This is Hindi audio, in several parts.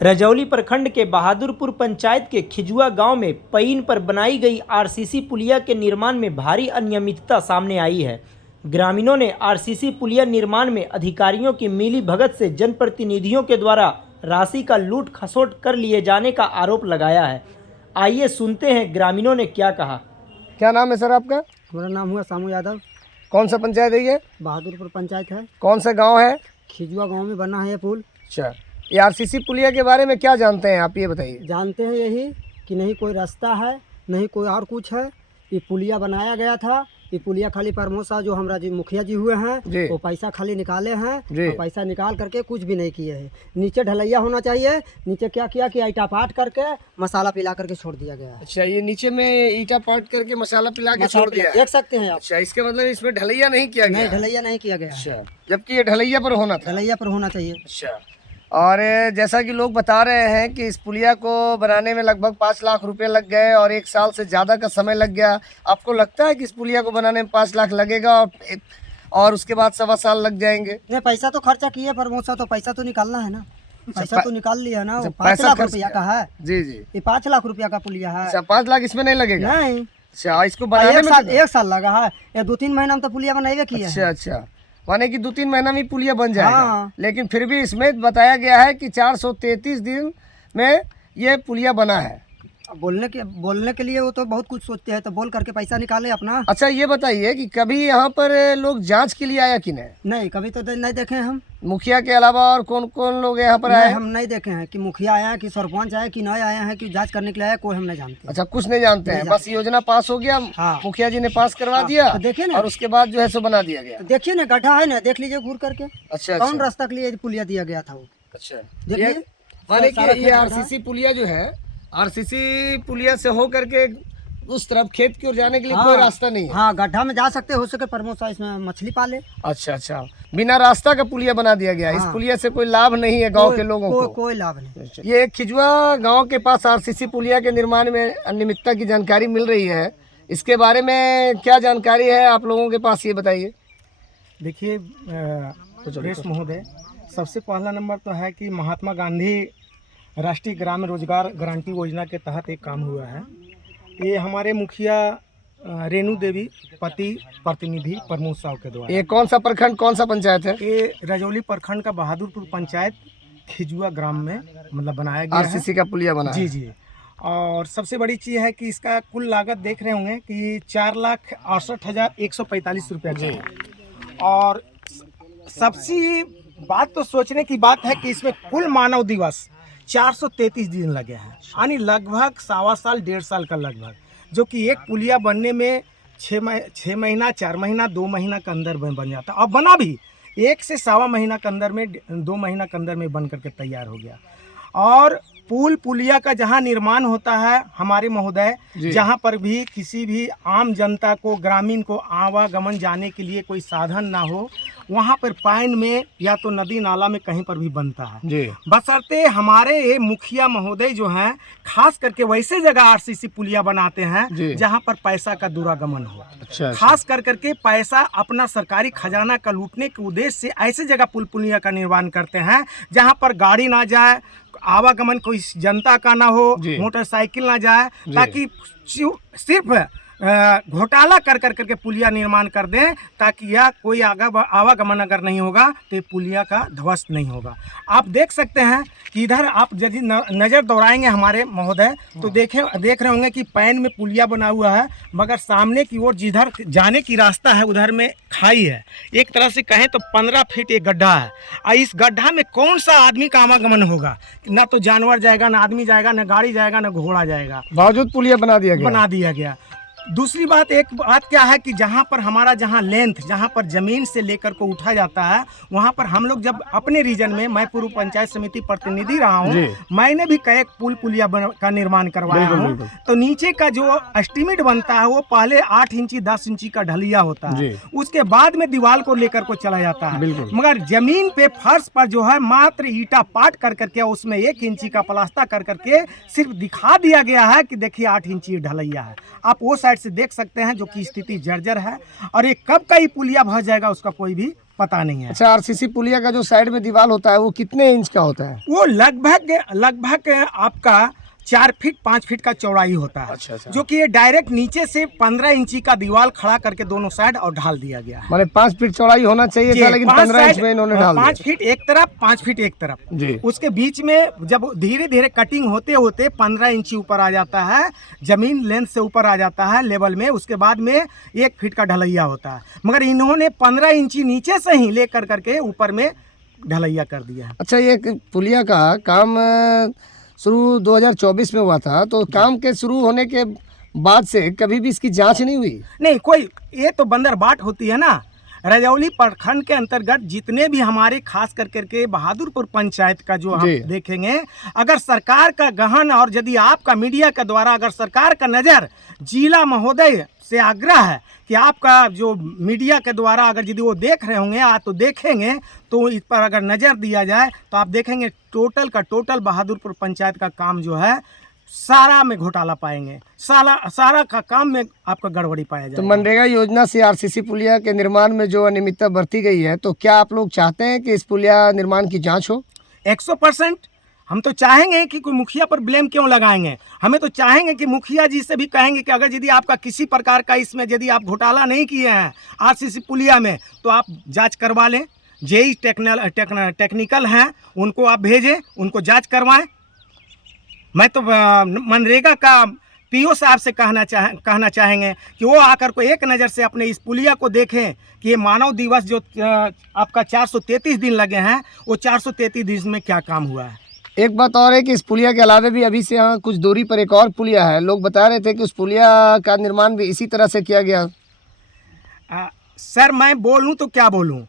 रजौली प्रखंड के बहादुरपुर पंचायत के खिजुआ गांव में पईन पर बनाई गई आरसीसी पुलिया के निर्माण में भारी अनियमितता सामने आई है। ग्रामीणों ने आरसीसी पुलिया निर्माण में अधिकारियों की मिली भगत से जनप्रतिनिधियों के द्वारा राशि का लूट खसोट कर लिए जाने का आरोप लगाया है। आइए सुनते हैं ग्रामीणों ने क्या कहा। क्या नाम है सर आपका? हमारा नाम हुआ सामू यादव। कौन सा पंचायत है ये? बहादुरपुर पंचायत है। कौन सा गांव है? खिजुआ गांव में बना है ये पुल। अच्छा, ये आरसीसी पुलिया के बारे में क्या जानते हैं आप, ये बताइए। जानते हैं यही कि नहीं कोई रास्ता है, नहीं कोई और कुछ है। ये पुलिया बनाया गया था। ये पुलिया खाली प्रमोसा जो हमारा जी मुखिया जी हुए हैं वो पैसा खाली निकाले हैं और पैसा निकाल करके कुछ भी नहीं किए हैं। नीचे ढलैया होना चाहिए, नीचे क्या किया कि ईटा पाट करके मसाला पिला करके छोड़ दिया गया है। अच्छा, ये नीचे में ईटा पाट करके मसाला पिला के छोड़ दिया है। देख सकते हैं आप। अच्छा, इसके मतलब इसमें ढलैया नहीं किया गया? नहीं, ढलैया नहीं किया गया। अच्छा, जबकि ये ढलैया पर होना था। ढलैया पर होना चाहिए। अच्छा, और जैसा कि लोग बता रहे हैं कि इस पुलिया को बनाने में लगभग 5 लाख रुपए लग गए और 1 साल से ज़्यादा का समय लग गया। आपको लगता है कि इस पुलिया को बनाने में 5 लाख लगेगा और उसके बाद 1.25 साल लग जाएंगे? नहीं, पैसा तो खर्चा किए प्रमोसा, तो पैसा तो निकालना है ना। पैसा तो निकाल लिया ना। 5 पैसा लाख रुपया का है। जी जी, ये 5 लाख रुपया का पुलिया है। अच्छा, 5 लाख इसमें नहीं लगेगा? नहीं। अच्छा, इसको बनाने में 1 साल लगा है। ये 2-3 महीना में तो पुलिया बनाए किया है। अच्छा अच्छा, माने कि 2-3 महीना में पुलिया बन जाएगा। हाँ। लेकिन फिर भी इसमें बताया गया है कि 433 दिन में ये पुलिया बना है। बोलने के लिए वो तो बहुत कुछ सोचते हैं, तो बोल करके पैसा निकाले अपना। अच्छा, ये बताइए कि कभी यहाँ पर लोग जांच के लिए आया कि नहीं? नहीं, कभी तो नहीं देखे हम। मुखिया के अलावा और कौन कौन लोग यहाँ पर आए? हम नहीं देखे हैं कि मुखिया आया, कि सरपंच आया, कि नहीं आया है, कि जांच करने के लिए आया, कोई हम नहीं जानते। अच्छा, कुछ नहीं जानते हैं, बस योजना पास हो गया। हाँ। मुखिया जी ने पास करवा दिया। तो देखिए ना, और उसके बाद जो है सो बना दिया गया। तो देखिए ना, गड्ढा है ना, देख लीजिए घूर करके। अच्छा, कौन रास्ता के लिए पुलिया दिया गया था वो? अच्छा, देखिए, माने कि ये आरसीसी पुलिया जो है, आरसीसी पुलिया से हो करके उस तरफ खेत की ओर जाने के लिए कोई रास्ता नहीं है। हाँ, गड्ढा में जा सकते हो सके प्रमोसा, इसमें मछली पाले। अच्छा अच्छा, बिना रास्ता का पुलिया बना दिया गया। इस पुलिया से कोई लाभ नहीं है गांव के लोगों को? कोई लाभ नहीं। ये खिजुआ गांव के पास आरसीसी पुलिया के निर्माण में अनियमितता की जानकारी मिल रही है। इसके बारे में क्या जानकारी है आप लोगों के पास, ये बताइए। देखिए सुरेश महोदय, सबसे पहला नंबर तो है कि महात्मा गांधी राष्ट्रीय ग्रामीण रोजगार गारंटी योजना के तहत एक काम हुआ है। ये हमारे मुखिया रेणु देवी पति प्रतिनिधि प्रमोद साहू के द्वारा। ये कौन सा प्रखंड, कौन सा पंचायत है? ये रजौली प्रखंड का बहादुरपुर पंचायत खिजुआ ग्राम में मतलब बनाया गया आरसीसी का पुलिया बना। जी जी। और सबसे बड़ी चीज़ है कि इसका कुल लागत देख रहे होंगे कि 4,68,145 रुपया की। और सबसे बात तो सोचने की बात है कि इसमें कुल मानव दिवस 433 दिन लगे हैं, यानी लगभग 1.25 साल 1.5 साल का लगभग, जो कि एक पुलिया बनने में 6 महीना 4 महीना 2 महीना के अंदर बन जाता है। और बना भी 1 से 1.25 महीना के अंदर में, 2 महीना के अंदर में बन करके तैयार हो गया। और पुलिया का जहां निर्माण होता है हमारे महोदय, जहां पर भी किसी भी आम जनता को, ग्रामीण को आवागमन जाने के लिए कोई साधन ना हो, वहां पर पाइन में या तो नदी नाला में कहीं पर भी बनता है। बशर्ते हमारे ये मुखिया महोदय जो हैं खास करके वैसे जगह आरसीसी पुलिया बनाते हैं जहां पर पैसा का दुरागमन हो। अच्छा, खास करके पैसा अपना सरकारी खजाना का लूटने के उद्देश्य से ऐसे जगह पुलिया का निर्माण करते हैं जहां पर गाड़ी ना जाए, आवागमन कोई जनता का ना हो, मोटरसाइकिल ना जाए, ताकि सिर्फ घोटाला कर करके पुलिया निर्माण कर दें, ताकि यह कोई आवागमन अगर नहीं होगा तो ये पुलिया का ध्वस्त नहीं होगा। आप देख सकते हैं कि इधर आप यदि नज़र दौड़ाएंगे हमारे महोदय तो देख रहे होंगे कि पैन में पुलिया बना हुआ है, मगर सामने की ओर जिधर जाने की रास्ता है उधर में खाई है। एक तरह से कहें तो 15 फीट एक गड्ढा है। और इस गड्ढा में कौन सा आदमी का आवागमन होगा? ना तो जानवर जाएगा, ना आदमी जाएगा, ना गाड़ी जाएगा, ना घोड़ा जाएगा। बावजूद पुलिया बना दिया गया। दूसरी बात, एक बात क्या है कि जहाँ पर हमारा जहाँ पर ज़मीन से लेकर को उठा जाता है, वहाँ पर हम लोग जब अपने रीजन में, मैं पूर्व पंचायत समिति प्रतिनिधि रहा हूँ, मैंने भी कई पुलिया का निर्माण करवाया हूँ। तो नीचे का जो एस्टीमेट बनता है वो पहले 8 इंची 10 इंची का ढलिया होता है, उसके बाद में दीवार को लेकर को चला जाता है। मगर जमीन पे फर्श पर जो है मात्र ईटा पाट कर करके उसमें 1 इंची का प्लास्टर कर करके सिर्फ दिखा दिया गया है कि देखिए 8 इंची ढलैया है। आप वो साइड से देख सकते हैं जो कि स्थिति जर्जर है। और ये कब का ही पुलिया भस जाएगा उसका कोई भी पता नहीं है। अच्छा, आरसीसी पुलिया का जो साइड में दीवार होता है वो कितने इंच का होता है? वो लगभग आपका 4 फीट 5 फीट का चौड़ाई होता है। अच्छा। जो कि ये डायरेक्ट नीचे से 15 इंची का दीवार खड़ा करके दोनों साइड और ढाल दिया गया है। माने 5 फीट चौड़ाई होना चाहिए था, लेकिन 15 इंच में इन्होंने ढाल दिया। 5 फीट एक तरफ 5 फीट एक तरफ जी। उसके बीच में जब धीरे धीरे कटिंग होते होते 15 इंची ऊपर आ जाता है, जमीन लेंथ से ऊपर आ जाता है लेवल में। उसके बाद में 1 फीट का ढलैया होता है, मगर इन्होंने 15 इंची नीचे से ही लेकर करके ऊपर में ढलैया कर दिया है। अच्छा, ये पुलिया का काम शुरू 2024 में हुआ था, तो काम के शुरू होने के बाद से कभी भी इसकी जांच नहीं हुई? नहीं, कोई, ये तो बंदरबाट होती है ना। रजौली प्रखंड के अंतर्गत जितने भी हमारे खास करके बहादुरपुर पंचायत का जो हम देखेंगे, अगर सरकार का गहन और यदि आपका मीडिया के द्वारा अगर सरकार का नज़र, जिला महोदय से आग्रह है कि आपका जो मीडिया के द्वारा अगर यदि वो देख रहे होंगे तो देखेंगे, तो इस पर अगर नज़र दिया जाए तो आप देखेंगे टोटल का टोटल बहादुरपुर पंचायत का काम जो है सारा में घोटाला पाएंगे, सारा का काम में आपका गड़बड़ी पाया जाएगा। तो मनरेगा योजना से आरसीसी पुलिया के निर्माण में जो अनियमितता बरती गई है, तो क्या आप लोग चाहते हैं कि इस पुलिया निर्माण की जांच हो? 100% हम तो चाहेंगे कि कोई मुखिया पर ब्लेम क्यों लगाएंगे। हमें तो चाहेंगे कि मुखिया जी से भी कहेंगे कि अगर यदि आपका किसी प्रकार का इसमें यदि आप घोटाला नहीं किए हैं आरसीसी पुलिया में, तो आप जांच करवा लें। जेई टेक्निकल हैं, उनको आप भेजें, उनको जांच करवाएं। मैं तो मनरेगा का पीओ साहब से कहना चाहेंगे कि वो आकर को एक नज़र से अपने इस पुलिया को देखें कि ये मानव दिवस जो आपका 433 दिन लगे हैं, वो 433 दिन में क्या काम हुआ है। एक बात और है कि इस पुलिया के अलावा भी अभी से यहाँ कुछ दूरी पर एक और पुलिया है। लोग बता रहे थे कि उस पुलिया का निर्माण भी इसी तरह से किया गया। सर, मैं बोलूँ तो क्या बोलूँ,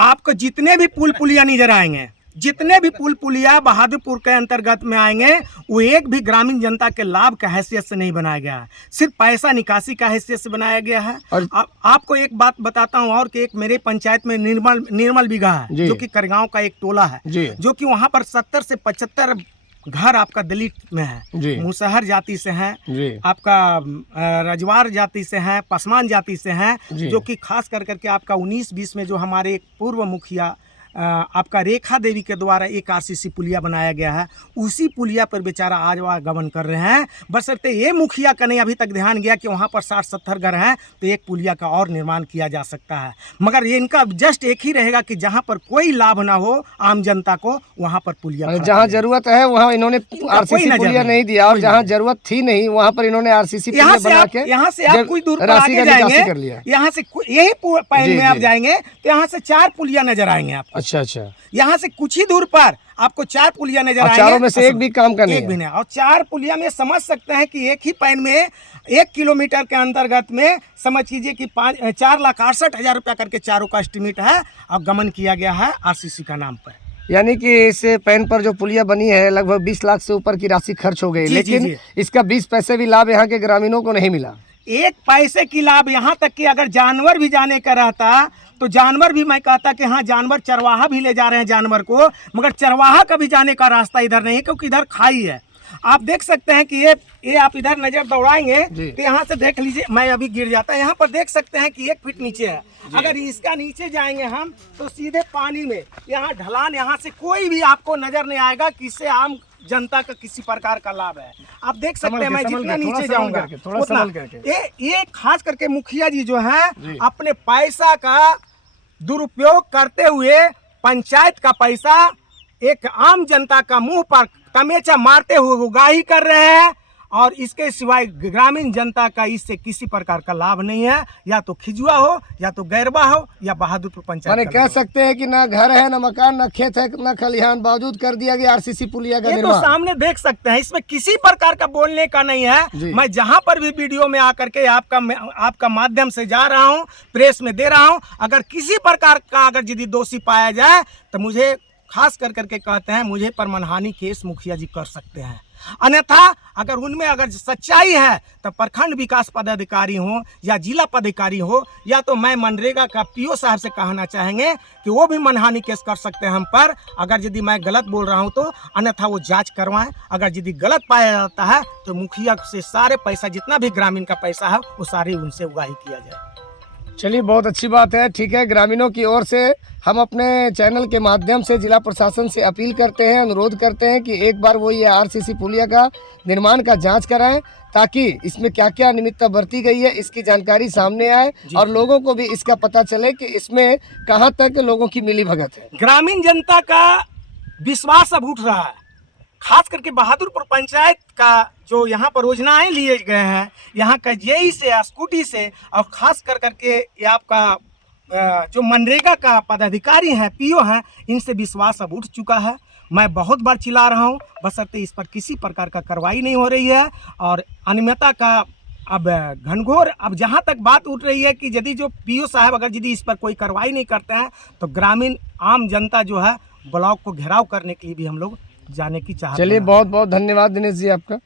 आपको जितने भी पुलिया नजर आएंगे, जितने भी पुलिया बहादुरपुर के अंतर्गत में आएंगे, वो एक भी ग्रामीण जनता के लाभ का हैसियत से नहीं बनाया गया है, सिर्फ पैसा निकासी का हैसियत से बनाया गया है। और आपको एक बात बताता हूँ और कि एक मेरे पंचायत में निर्मल बीघा है, जो कि करगांव का एक टोला है, जो कि वहाँ पर 70 से 75 घर आपका दलित में है, मुसहर जाति से हैं, आपका रजवार जाति से हैं, पसमान जाति से हैं, जो कि खास करके आपका 19-20 में जो हमारे पूर्व मुखिया आपका रेखा देवी के द्वारा एक आरसीसी पुलिया बनाया गया है, उसी पुलिया पर बेचारा आज गमन कर रहे हैं। बशर्ते ये मुखिया का नहीं अभी तक ध्यान गया कि वहाँ पर 60-70 घर हैं, तो एक पुलिया का और निर्माण किया जा सकता है। मगर ये इनका जस्ट एक ही रहेगा कि जहाँ पर कोई लाभ ना हो आम जनता को, वहाँ पर पुलिया, जहाँ जरूरत है वहाँ इन्होंने आरसीसी पुलिया नहीं दिया, और जहाँ जरूरत थी नहीं वहाँ पर इन्होंने आरसीसी पुलिया बना के, यहाँ से आप कुछ दूर पर आगे जाएंगे, यहाँ से यही पॉइंट में आप जाएंगे तो यहाँ से 4 पुलिया नजर आएंगे आपको। अच्छा, यहाँ से कुछ ही दूर पर आपको 4 पुलिया नजर आएंगे, चारों में से एक भी काम का नहीं है। भी नहीं। और 4 पुलिया में समझ सकते हैं कि एक ही पैन में 1 किलोमीटर के अंतर्गत में समझ कीजिए कि 4,68,000 रुपया करके चारों का एस्टिमेट है और गमन किया गया है आरसीसी का नाम पर। यानी कि इस पैन पर जो पुलिया बनी है लगभग 20 लाख से ऊपर की राशि खर्च हो गई, लेकिन इसका 20 पैसे भी लाभ यहाँ के ग्रामीणों को नहीं मिला। 1 पैसे की लाभ, यहाँ तक कि अगर जानवर भी जाने का रहता तो जानवर भी, मैं कहता कि हाँ जानवर चरवाहा भी ले जा रहे हैं जानवर को, मगर चरवाहा का भी जाने का रास्ता इधर नहीं है, क्योंकि इधर खाई है। आप देख सकते हैं कि ये आप इधर नजर दौड़ाएंगे तो यहाँ से देख लीजिए, मैं अभी गिर जाता, यहाँ पर देख सकते हैं कि 1 फीट नीचे है। अगर इसका नीचे जाएंगे हम तो सीधे पानी में, यहाँ ढलान, यहाँ से कोई भी आपको नजर नहीं आएगा कि इससे आम जनता का किसी प्रकार का लाभ है। आप देख सकते हैं, मैं जितना नीचे जाऊंगा ये खास करके मुखिया जी जो है अपने पैसा का दुरुपयोग करते हुए पंचायत का पैसा एक आम जनता का मुंह पर तमेचा मारते हुए उगाही कर रहे हैं, और इसके सिवाय ग्रामीण जनता का इससे किसी प्रकार का लाभ नहीं है। या तो खिजुआ हो, या तो गैरबा हो, या बहादुरपुर पंचायत। माने कह सकते हैं कि ना घर है, ना मकान, ना खेत है, ना खलिहान, बावजूद कर दिया गया आरसीसी पुलिया का निर्माण। तो सामने देख सकते हैं, इसमें किसी प्रकार का बोलने का नहीं है। मैं जहां पर भी वीडियो में आकर के आपका माध्यम से जा रहा हूं, प्रेस में दे रहा हूं, अगर किसी प्रकार का अगर यदि दोषी पाया जाए तो मुझे खास करके कहते हैं, मुझे पर मनहानि केस मुखिया जी कर सकते हैं। अन्यथा अगर उनमें अगर सच्चाई है तो प्रखंड विकास पदाधिकारी हो या जिला पदाधिकारी हो, या तो मैं मनरेगा का पीओ साहब से कहना चाहेंगे कि वो भी मनहानि केस कर सकते हैं हम पर, अगर यदि मैं गलत बोल रहा हूं तो। अन्यथा वो जांच करवाएं, अगर यदि गलत पाया जाता है तो मुखिया से सारे पैसा, जितना भी ग्रामीण का पैसा है, वो सारे उनसे उगाही किया जाए। चलिए, बहुत अच्छी बात है। ठीक है, ग्रामीणों की ओर से हम अपने चैनल के माध्यम से जिला प्रशासन से अपील करते हैं, अनुरोध करते हैं कि एक बार वो ये आरसीसी पुलिया का निर्माण का जांच कराएं, ताकि इसमें क्या क्या अनियमितता बरती गई है इसकी जानकारी सामने आए और लोगों को भी इसका पता चले कि इसमें कहां तक लोगों की मिलीभगत है। ग्रामीण जनता का विश्वास अब उठ रहा है, खास करके बहादुरपुर पंचायत का जो यहाँ पर योजनाएं लिए गए हैं, यहाँ का जेई से, स्कूटी से, और खास कर करके ये आपका जो मनरेगा का पदाधिकारी हैं, पीओ हैं, इनसे विश्वास अब उठ चुका है। मैं बहुत बार चिल्ला रहा हूँ, बशर्ते इस पर किसी प्रकार का कार्रवाई नहीं हो रही है। और अनियमितता का अब घनघोर, अब जहाँ तक बात उठ रही है कि यदि जो पीओ साहब अगर यदि इस पर कोई कार्रवाई नहीं करते हैं तो ग्रामीण आम जनता जो है ब्लॉक को घेराव करने के लिए भी हम लोग जाने की चाहते हैं। चलिए, बहुत बहुत धन्यवाद दिनेश जी आपका।